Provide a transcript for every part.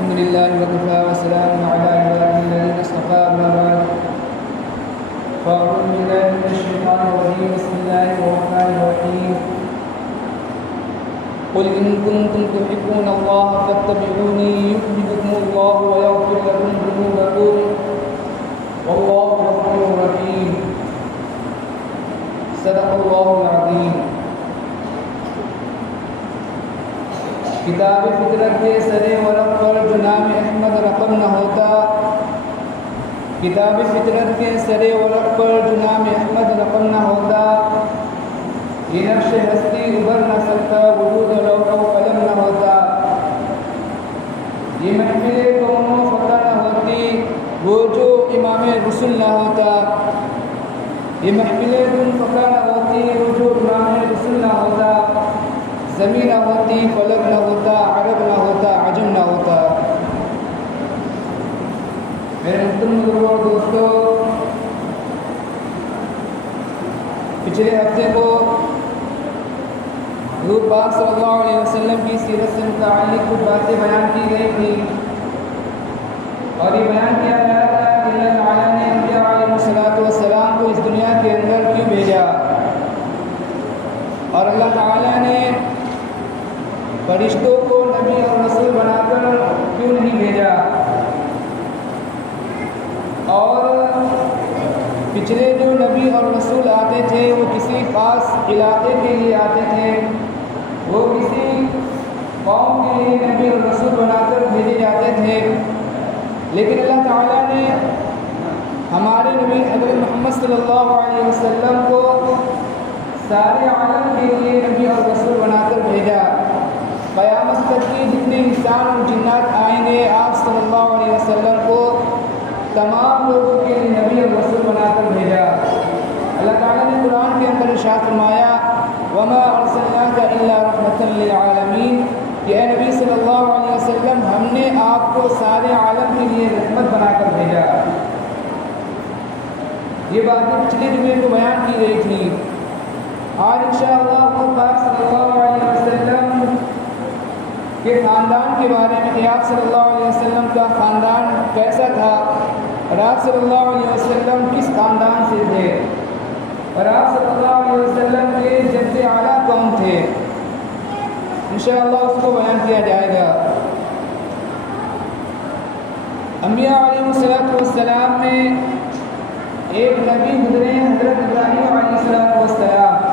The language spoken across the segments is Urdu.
الحمد لله وكفى وسلام على عباده الذين اصطفى أما بعد فأعوذ بالله من الشيطان الرجيم بسم الله الرحمن الرحيم قل إن كنتم تحبون الله فاتبعوني يحببكم الله ويغفر لكم ذنوبكم والله غفور رحيم صدق الله العظيم. کتاب فطرت کے سرے ورق پر جو نام احمد رقم نہ ہوتا، کتاب فطرت کے سرے ورق پر جو نام احمد رقم نہ ہوتا، یہ نقش ہستی ابھر نہ سکتا وجود لوح و قلم نہ ہوتا، یہ محفل کون و فتح نہ ہوتی وہ جو امام رسول نہ ہوتا، یہ محفل دن فتح نہ ہوتی وہ جو امام رسول نہ ہوتا، زمین نہ ہوتی فلک نہ ہوتا، عرب نہ ہوتا، عجم نہ ہوتا. میرے محترم اور دوستو، پچھلے ہفتے کو حضور پاک صلی اللہ علیہ وسلم کی سیرت سے متعلق کچھ باتیں بیان کی گئی تھی، اور یہ بیان کیا گیا تھا کہ اللہ تعالیٰ نے انبیاء علیہ السلام کو اس دنیا کے اندر کیوں بھیجا، اور اللہ تعالیٰ نے فرشتوں کو نبی اور رسول بنا کر کیوں نہیں بھیجا. اور پچھلے جو نبی اور رسول آتے تھے وہ کسی خاص علاقے کے لیے آتے تھے، وہ کسی قوم کے لیے نبی اور رسول بنا کر بھیجے جاتے تھے، لیکن اللہ تعالیٰ نے ہمارے نبی حضرت محمد صلی اللہ علیہ وسلم کو سارے عالم کے لیے نبی اور رسول بنا کر بھیجا. قیامت تک کی جتنے انسان اور جنات آئیں گے آپ صلی اللہ علیہ وسلم کو تمام لوگوں کے لیے نبی اور رسول بنا کر بھیجا. اللہ تعالیٰ نے قرآن کے اندر ارشاد فرمایا وَمَا أَرْسَلْنَاكَ إِلَّا رَحْمَةً لِلْعَالَمِينَ، کہ اے نبی صلی اللہ علیہ وسلم ہم نے آپ کو سارے عالم کے لیے رحمت بنا کر بھیجا. یہ باتیں پچھلے جمعے کو بیان کی گئی تھی. آج انشاءاللہ پاک صلی اللہ علیہ وسلم کے خاندان کے بارے میں کہ آپ صلی اللہ علیہ وسلم کا خاندان کیسا تھا، اور آپ صلی اللہ علیہ وسلم کس خاندان سے تھے، اور آپ صلی اللہ علیہ وسلم کے جد اعلیٰ کون تھے، انشاءاللہ اس کو بیان کیا جائے گا. انبیاء علیہ السلام میں ایک نبی گزرے حضرت ابراہیم علیہ السلام.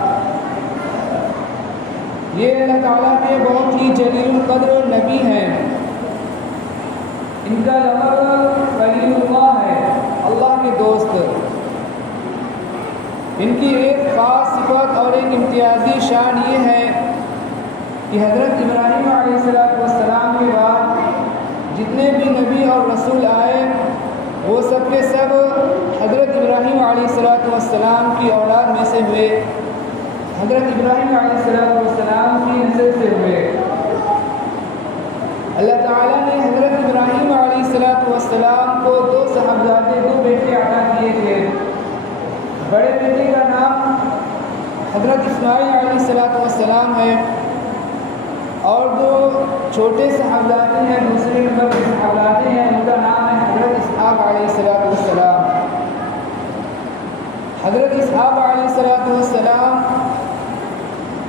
یہ اللہ تعالیٰ کے بہت ہی جلیل القدر نبی ہیں. ان کا لقب خلیل اللہ ہے، اللہ کے دوست. ان کی ایک خاص صفت اور ایک امتیازی شان یہ ہے کہ حضرت ابراہیم علیہ السلام کے بعد جتنے بھی نبی اور رسول آئے وہ سب کے سب حضرت ابراہیم علیہ السلام کی اولاد میں سے ہوئے، حضرت ابراہیم علیہ السلام کی نسل سے ہوئے. اللہ تعالیٰ نے حضرت ابراہیم علیہ السلام کو دو صاحبزادے، دو بیٹے عطا کیے تھے. بڑے بیٹے کا نام حضرت اسماعیل علیہ السلام ہے، اور دو چھوٹے صاحبزادے ہیں، دوسرے نمبر کے صاحبزادے ہیں، ان کا نام ہے حضرت اسحاق علیہ السلام. حضرت اسحاق علیہ السلام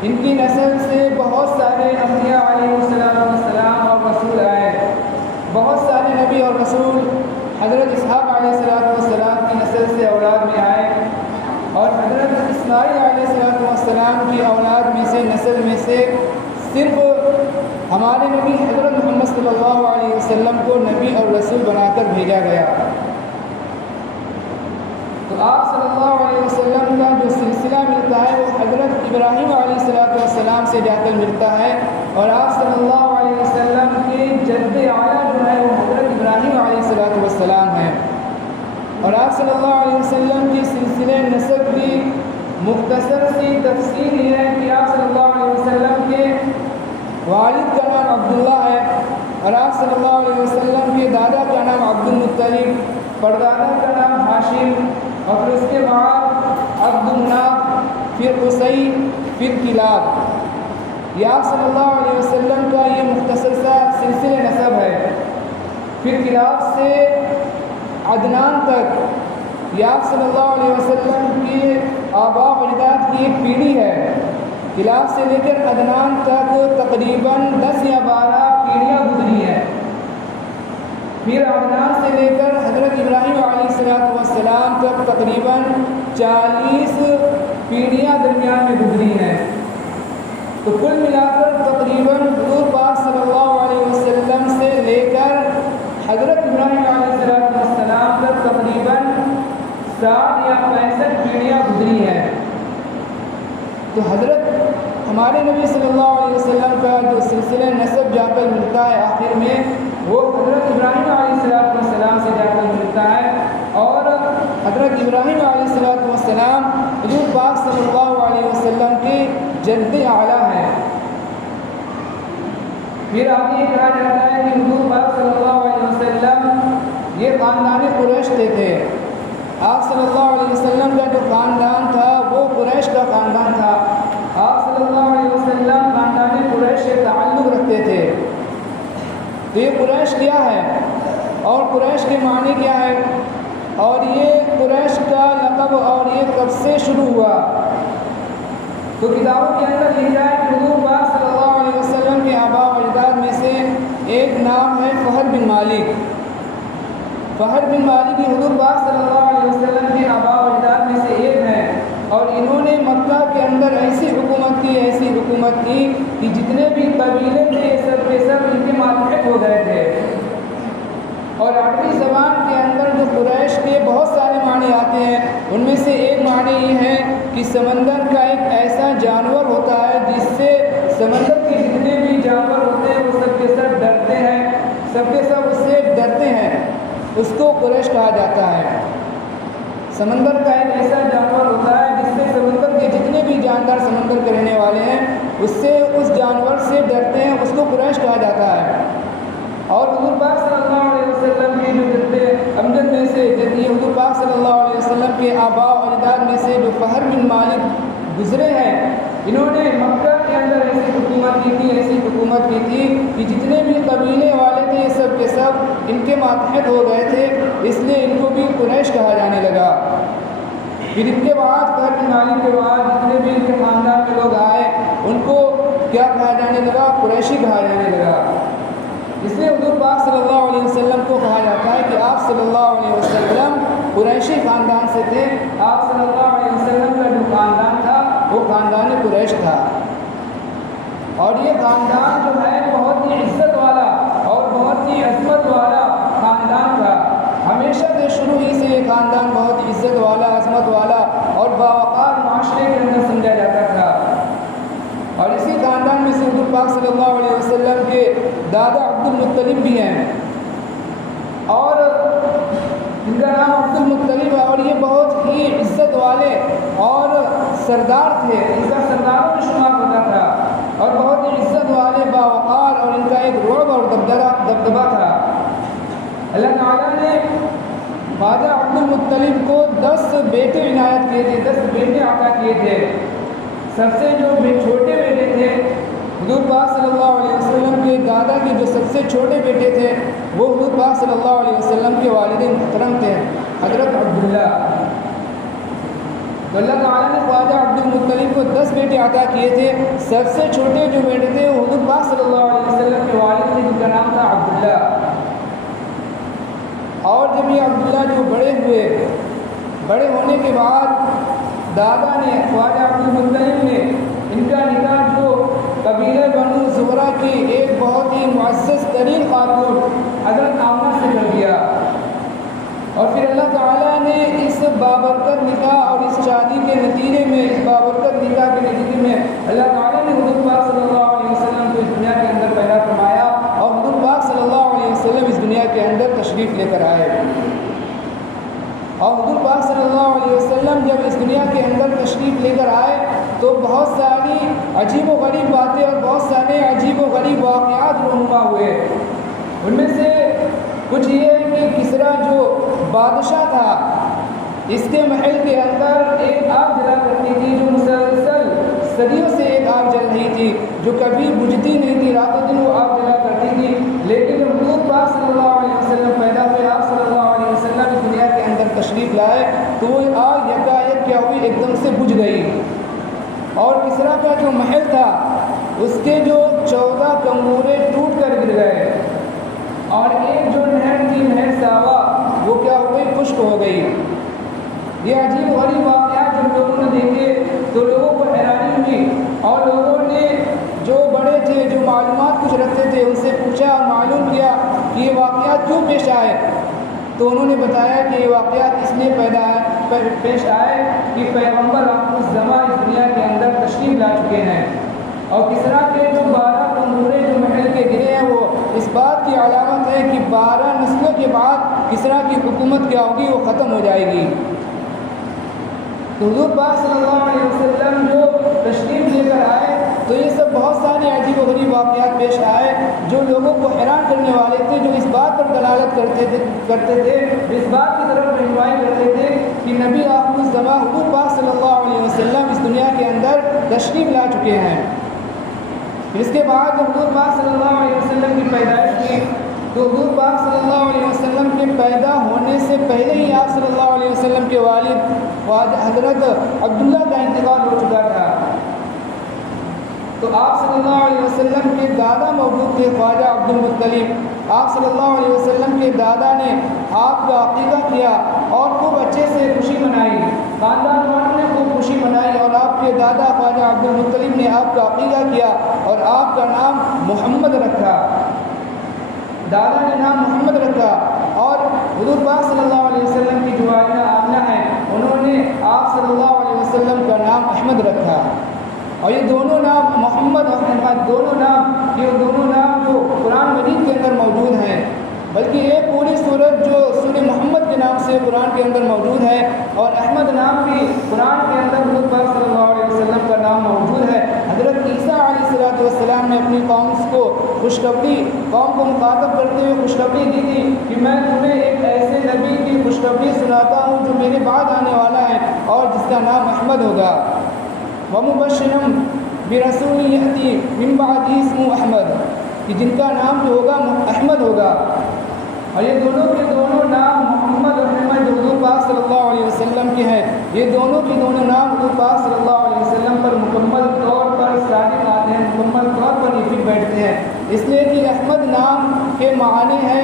ان کی نسل سے بہت سارے انبیاء علیہ السلام اور رسول آئے. بہت سارے نبی اور رسول حضرت اسحاق علیہ السلام کی نسل سے اولاد میں آئے، اور حضرت اسماعیل علیہ السلام کی اولاد میں سے نسل میں سے صرف ہمارے نبی حضرت محمد صلی اللہ علیہ وسلم کو نبی اور رسول بنا کر بھیجا گیا. تو آپ صلی اللہ علیہ وسلم کا جو سلسلہ ملتا ہے وہ حضرت ابراہیم علیہ السلام سے جا کر ملتا ہے، اور آپ صلی اللہ علیہ وسلم کے جد اعلیٰ جو ہے وہ حضرت ابراہیم علیہ السلام ہے. اور آپ صلی اللہ علیہ وسلم کی سلسلہ نسب کی مختصر سی تفصیل یہ ہے کہ آپ صلی اللہ علیہ وسلم کے والد کا نام عبداللہ ہے، اور آپ صلی اللہ علیہ وسلم کے دادا کا نام عبد المطلب، پردادا کا نام ہاشم، اور پھر اس کے بعد عبد مناف، پھر قصی، پھر کلاب. یہ آپ صلی اللہ علیہ وسلم کا یہ مختصر سا سلسلہ نسب ہے. پھر کلاف سے عدنان تک یہ آپ صلی اللہ علیہ وسلم کی آباء و اجداد کی ایک پیڑھی ہے۔ کلاف سے لے کر عدنان تک تقریباً 10 یا 12 پیڑھیاں گزری ہیں۔ پھر عدنان سے لے کر حضرت ابراہیم علیہ السلام تک تقریباً 40 پیڑھیاں درمیان میں گزری ہیں۔ تو کل ملا کر تقریباً حضور پاک صلی اللہ علیہ وسلم سے لے کر حضرت ابراہیم علیہ السلام تک تقریباً 60 یا 65 پیڑھیاں گزری ہیں۔ تو حضرت ہمارے نبی صلی اللہ علیہ وسلم کا جو سلسلہ نسب جا کر ملتا ہے آخر میں وہ حضرت ابراہیم علیہ السلام سے جا کر ملتا ہے، اور حضرت ابراہیم علیہ السلام حضور پاک صلی اللہ علیہ وسلم کے جد اعلیٰ ہیں۔ پھر آگے یہ کہا جاتا ہے کہ حضور پاک صلی اللہ علیہ وسلم یہ خاندان قریش تھے۔ آپ صلی اللہ علیہ وسلم کا جو خاندان تھا وہ قریش کا خاندان تھا۔ آپ صلی اللہ علیہ وسلم خاندان قریش سے تعلق رکھتے تھے۔ تو یہ قریش کیا ہے اور قریش کے معنی کیا ہے اور یہ قریش کا لقب اور یہ کب سے شروع ہوا؟ تو کتابوں کے اندر لکھا ہے کہ حضور پاک صلی اللہ علیہ وسلم کے آباء و اجداد میں سے ایک نام ہے فہر بن مالک۔ فہر بن مالک حضور پاک صلی اللہ علیہ وسلم کے آباء و اجداد میں سے ایک ہیں، اور انہوں نے مکہ کے اندر ایسی حکومت کی کہ جتنے بھی قبیلے تھے سب کے سب ان کے ماتحت ہو گئے تھے۔ اور عربی زبان کے اندر جو قریش کے بہت سارے معنی آتے ہیں، ان میں سے ایک معنی یہ ہے کہ سمندر کا ایک ایسا جانور ہوتا ہے جس سے سمندر کے جتنے بھی جانور ہوتے ہیں وہ سب کے سب ڈرتے ہیں، سب کے سب اس سے ڈرتے ہیں، اس کو قریش کہا جاتا ہے۔ سمندر کا ایک ایسا جانور ہوتا ہے جس سے سمندر کے جتنے بھی جاندار سمندر کے رہنے والے ہیں اس جانور سے ڈرتے ہیں، اس کو قریش کہا جاتا ہے۔ اور حضور پاک صلی اللہ علیہ وسلم کی جو جد امجد میں سے حضور پاک صلی اللہ علیہ وسلم کے آباء و اجداد میں سے جو فہر بن مالک گزرے ہیں، انہوں نے مکہ کے اندر ایسی حکومت کی تھی کہ جتنے بھی قبیلے والے تھے یہ سب کے سب ان کے ماتحت ہو گئے تھے، اس لیے ان کو بھی قریش کہا جانے لگا۔ پھر ان کے بعد فہر بن مالک کے بعد جتنے بھی ان کے خاندان کے لوگ آئے ان کو کیا کہا جانے لگا؟ قریشی کہا جانے لگا۔ اس لیے حضور پاک صلی اللہ علیہ وسلم کو کہا جاتا ہے کہ آپ صلی اللہ علیہ وسلم قریشی خاندان سے تھے۔ آپ صلی اللہ علیہ وسلم کا جو خاندان تھا وہ خاندان قریش تھا، اور یہ خاندان جو ہے بہت ہی عزت والا اور بہت ہی عظمت والا خاندان تھا۔ ہمیشہ سے شروع ہی سے یہ خاندان بہت ہی عزت والا، عظمت والا اور باوقار معاشرے کے اندر سمجھا جاتا تھا۔ اور اسی خاندان میں سے حضور پاک صلی اللہ علیہ وسلم کے دادا عبد المطلب بھی ہیں، اور ان کا نام عبد المطلب ہے، اور یہ بہت ہی عزت والے اور سردار تھے، ان کا سرداروں میں شمار ہوتا تھا، اور بہت ہی عزت والے باوقار، اور ان کا ایک رعب اور دبدبہ تھا۔ اللہ تعالیٰ نے خواجہ عبد المطلب کو 10 بیٹے عنایت کیے تھے، 10 بیٹے عطا کیے تھے۔ سب سے جو چھوٹے بیٹے تھے حضور پاک صلی اللہ علیہ وسلم کے دادا کے جو سب سے چھوٹے بیٹے تھے وہ حضور پاک صلی اللہ علیہ وسلم کے والد محترم تھے، حضرت عبداللہ۔ تو اللہ تعالیٰ نے خواجہ عبد المطلب کو 10 بیٹے عطا کیے تھے۔ سب سے چھوٹے جو بیٹے تھے وہ حضور پاک صلی اللہ علیہ وسلم کے والد تھے، جن کا نام تھا عبداللہ۔ اور جب یہ عبداللہ جو بڑے ہونے کے بعد دادا نے خواجہ عبد المطلب نے ان کا نکاح جو قبیلہ بنو زہرہ کی ایک بہت ہی معزز ترین خاتون حضرت آمنہ سے کر دیا، اور پھر اللہ تعالیٰ نے اس بابرکت نکاح اور اس شادی کے نتیجے میں، اس بابرکت نکاح کے نتیجے میں اللہ تعالیٰ نے حضور پاک صلی اللہ علیہ وسلم کو اس دنیا کے اندر پیدا فرمایا، اور حضور پاک صلی اللہ علیہ وسلم اس دنیا کے اندر تشریف لے کر آئے۔ اور حضور پاک صلی اللہ علیہ وسلم جب اس دنیا کے اندر تشریف لے کر آئے تو بہت ساری عجیب و غریب باتیں اور بہت سارے عجیب و غریب واقعات رونما ہوئے۔ ان میں سے کچھ یہ ہے کہ کسریٰ جو بادشاہ تھا، اس کے محل کے اندر ایک آگ جلا کرتی تھی جو مسلسل صدیوں سے ایک آگ جل رہی تھی، جو کبھی بجھتی نہیں تھی، رات و دن وہ آگ جلا کرتی تھی۔ لیکن جب حضور پاک صلی اللہ علیہ وسلم گئی اور کسریٰ کا جو محل تھا اس کے جو 14 کمورے ٹوٹ کر گر گئے اور ایک جو نہر تھی نہر ساوا وہ کیا ہو گئی، خشک ہو گئی۔ یہ عجیب غریب واقعات جب لوگوں نے دیکھے تو لوگوں کو حیرانی ہوئی اور لوگوں نے جو بڑے تھے جو معلومات کچھ رکھتے تھے ان سے پوچھا اور معلوم کیا کہ یہ واقعات کیوں پیش آئے، تو انہوں نے بتایا کہ یہ واقعات اس لیے پیش آئے کہ پیغمبر آخر الزماں اس دنیا کے اندر تشریف لا چکے ہیں، اور کسریٰ کے جو 12 کمورے جو محل کے گرے ہیں وہ اس بات کی علامت ہے کہ 12 نسلوں کے بعد کسریٰ کی حکومت کیا ہوگی، وہ ختم ہو جائے گی۔ تو حضور پاک صلی اللہ علیہ وسلم جو تشریف لے کر آئے تو یہ سب بہت سارے عجیب و غریب واقعات پیش آئے جو لوگوں کو حیران کرنے والے تھے، جو اس بات پر دلالت کرتے تھے، اس بات کی طرف رہنمائی کرتے تھے کہ نبی آخر الزماں حضور پاک صلی اللہ علیہ وسلم اس دنیا کے اندر تشریف لا چکے ہیں۔ اس کے بعد جب حضور پاک صلی اللہ علیہ وسلم کی پیدائش کی تو حضور پاک صلی اللہ علیہ وسلم کے پیدا ہونے سے پہلے ہی آپ صلی اللہ علیہ وسلم کے والد حضرت عبداللہ کا انتقال ہو چکا تھا۔ تو آپ صلی اللہ علیہ وسلم کے دادا موجود تھے خواجہ عبد المطلب۔ آپ صلی اللہ علیہ وسلم کے دادا نے آپ کا عقیقہ کیا اور خوب اچھے سے خوشی منائی، خاندان والوں نے خوب خوشی منائی، اور آپ کے دادا خواجہ عبد المطلب نے آپ کا عقیقہ کیا اور آپ کا نام محمد رکھا، دادا نے نام محمد رکھا، اور حضور پاک صلی اللہ علیہ وسلم کی جو والدہ آمنہ ہیں انہوں نے آپ صلی اللہ علیہ وسلم کا نام احمد رکھا۔ اور یہ دونوں نام محمد اور احمد دونوں نام جو قرآن مجید کے اندر موجود ہیں، بلکہ ایک پوری سورت جو سورہ محمد کے نام سے قرآن کے اندر موجود ہے، اور احمد نام بھی قرآن کے اندر حضور پاک صلی اللہ علیہ وسلم کا نام موجود ہے۔ حضرت عیسیٰ علیہ السلام نے اپنی قوم کو مخاطب کرتے ہوئے خوشخبری دی تھی کہ میں تمہیں ایک ایسے نبی کی خوشخبری سناتا ہوں جو میرے بعد آنے والا ہے اور جس کا نام احمد ہوگا، وَمُبَشِّرًا بِرَسُولٍ يَأْتِي مِن بَعْدِهِ اسْمُهُ احمد، کہ جن کا نام جو ہوگا احمد ہوگا۔ اور یہ دونوں کے دونوں نام محمد اور احمد جو حضور پاک صلی اللہ علیہ وسلم کے ہیں، یہ دونوں کے دونوں نام حضور پاک صلی اللہ علیہ وسلم پر مکمل طور پر صادق آتے ہیں، مکمل طور پر یہ بیٹھتے ہیں، اس لیے کہ احمد نام کے معنی ہیں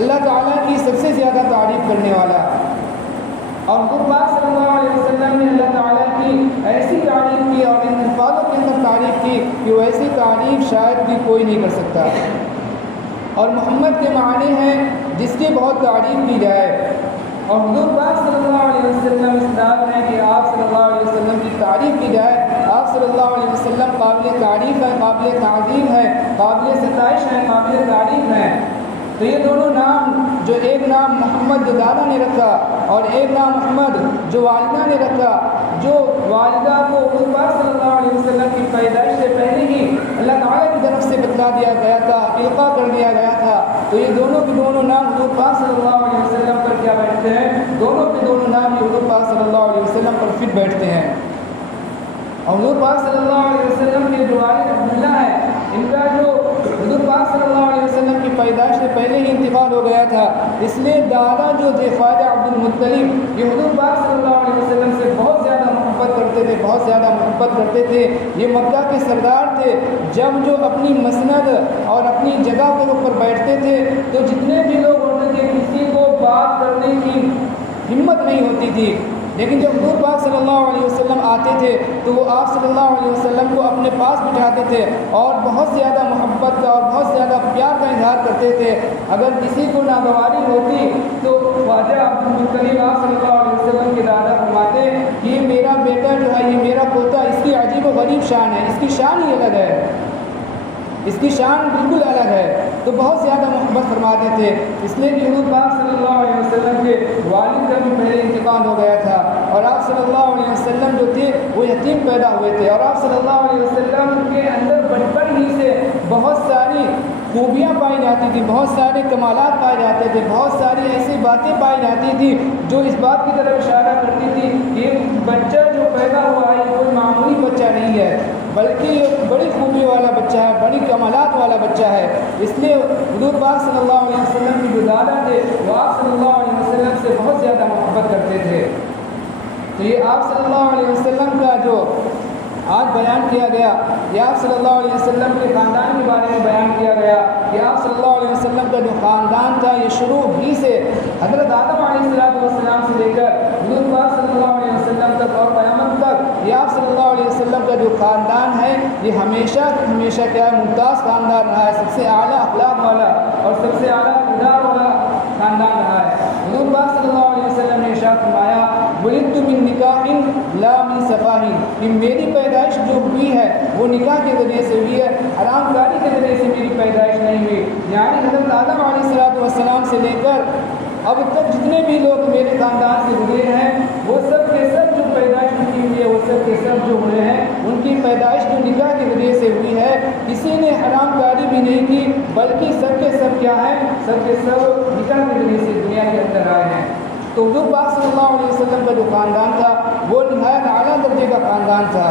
اللہ تعالیٰ کی سب سے زیادہ تعریف کرنے والا، اور حضور پاک صلی اللہ علیہ وسلم نے اللہ تعالیٰ کی ایسی تعریف کی اور ان الفاظوں کے اندر تعریف کی کہ وہ ایسی تعریف شاید بھی کوئی نہیں کر سکتا۔ اور محمد کے معنی ہیں جس کی بہت تعریف کی جائے، اور حضور پاک صلی اللہ علیہ وسلم اس بات میں کہ آپ صلی اللہ علیہ وسلم کی تعریف کی جائے، آپ صلی اللہ علیہ وسلم قابل تعریف ہے، قابل تعظیم ہے، قابل ستائش ہے، قابل تعریف ہے۔ تو یہ دونوں نام، جو ایک نام محمد جو دادا نے رکھا اور ایک نام احمد جو والدہ نے رکھا، جو والدہ کو حضور پاک صلی اللہ علیہ وسلم کی پیدائش سے پہلے ہی اللہ تعالیٰ کی طرف سے بتلا دیا گیا تھا، عقیقہ کر دیا گیا تھا، تو یہ دونوں کے دونوں نام حضور پاک صلی اللہ علیہ وسلم پر کیا بیٹھتے ہیں، دونوں کے دونوں نام یہ حضور پاک صلی اللہ علیہ وسلم پر فٹ بیٹھتے ہیں۔ اور حضور پاک صلی اللہ علیہ وسلم کے جو والد عبداللہ ہے، ان کا جو حضور پاک صلی اللہ علیہ وسلم کی پیدائش سے پہلے ہی انتقال ہو گیا تھا، اس لیے دادا جو تھے خواجہ عبد المطلب، یہ حضور پاک صلی اللہ علیہ وسلم سے بہت زیادہ محبت کرتے تھے، یہ مکہ کے سردار تھے۔ جب جو اپنی مسند اور اپنی جگہ کے اوپر بیٹھتے تھے تو جتنے بھی لوگ ہوتے تھے کسی کو بات کرنے کی ہمت نہیں ہوتی تھی، لیکن جب حضور پاک صلی اللہ علیہ وسلم آتے تھے تو وہ آپ صلی اللہ علیہ وسلم کو اپنے پاس بٹھاتے تھے اور بہت زیادہ محبت کا اور بہت زیادہ پیار کا اظہار کرتے تھے۔ اگر کسی کو ناگواری ہوتی تو خواجہ عبد المطلب آپ صلی اللہ علیہ وسلم کے دادا فرماتے کہ یہ میرا بیٹا جو ہے، یہ میرا پوتا، اس کی عجیب و غریب شان ہے، اس کی شان ہی الگ ہے، اس کی شان بالکل الگ ہے، تو بہت زیادہ محبت فرماتے تھے۔ اس لیے کہ حضور پاک صلی اللہ علیہ وسلم کے والد کا بھی پہلے انتقال ہو گیا تھا، اور آپ صلی اللہ علیہ وسلم جو تھے وہ یتیم پیدا ہوئے تھے، اور آپ صلی اللہ علیہ وسلم کے اندر بچپن ہی سے بہت ساری خوبیاں پائی جاتی تھی، بہت سارے کمالات پائے جاتے تھے، بہت ساری ایسی باتیں پائی جاتی تھی جو اس بات کی طرف اشارہ کرتی تھی کہ یہ بچہ جو پیدا ہوا ہے کوئی معمولی بچہ نہیں ہے، بلکہ یہ بڑی خوبی والا بچہ ہے، بڑی کمالات والا بچہ ہے۔ اس لیے حضور پاک صلی اللہ علیہ وسلم کی جو دادا تھے وہ آپ صلی اللہ علیہ وسلم سے بہت زیادہ محبت کرتے تھے۔ تو یہ آپ صلی اللہ علیہ وسلم کا جو آج بیان کیا گیا، یہ آپ صلی اللہ علیہ وسلم کے خاندان کے بارے میں بیان کیا گیا کہ آپ صلی اللہ علیہ وسلم کا جو خاندان تھا یہ شروع ہی سے حضرت آدم علیہ السلام سے لے کر حضور پاک صلی اللہ علیہ وسلم تک اور قیامت تک یہ آپ صلی اللہ علیہ وسلم کا جو خاندان ہے یہ ہمیشہ کیا ہے، ممتاز خاندان رہا ہے، سب سے اعلیٰ اخلاق والا اور سب سے اعلیٰ کردار والا خاندان رہا ہے۔ حضور پاک صلی اللہ علیہ وسلم نے ارشاد فرمایا ولدت من نکاح لا من سفاح، کہ میری پیدائش جو ہوئی ہے وہ نکاح کے ذریعے سے ہوئی ہے، حرام کاری کے ذریعے سے میری پیدائش نہیں ہوئی۔ یعنی حضرت آدم علیہ السلام سے لے کر اب تک جتنے بھی لوگ میرے خاندان سے گزرے ہیں وہ سب کے سب جو پیدائش کی ہوئی ہے، وہ سب کے سب جو ہوئے ہیں ان کی پیدائش جو نکاح کے ذریعے سے ہوئی ہے، کسی نے حرام کاری بھی نہیں کی، بلکہ سب کے سب کیا ہیں، سب کے سب نکاح کے ذریعے سے دنیا کے اندر آئے ہیں۔ تو حضور پاک صلی اللہ علیہ وسلم کا جو خاندان تھا وہ نہایت اعلیٰ درجے کا خاندان تھا۔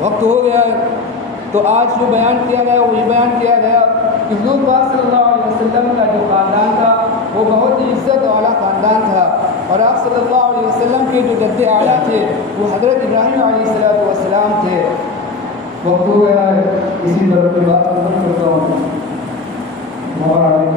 وقت ہو گیا تو آج جو بیان کیا گیا وہ یہ بیان کیا گیا کہ حضور پاک صلی اللہ علیہ وسلم کا جو خاندان تھا وہ بہت ہی عزت والا خاندان تھا، اور آپ صلی اللہ علیہ وسلم کے جو جد اعلیٰ تھے وہ حضرت ابراہیم علیہ السلام تھے۔ وقت ہو گیا ہے، اسی طرح کی بات کرتا ہوں۔ ہمارا نہیں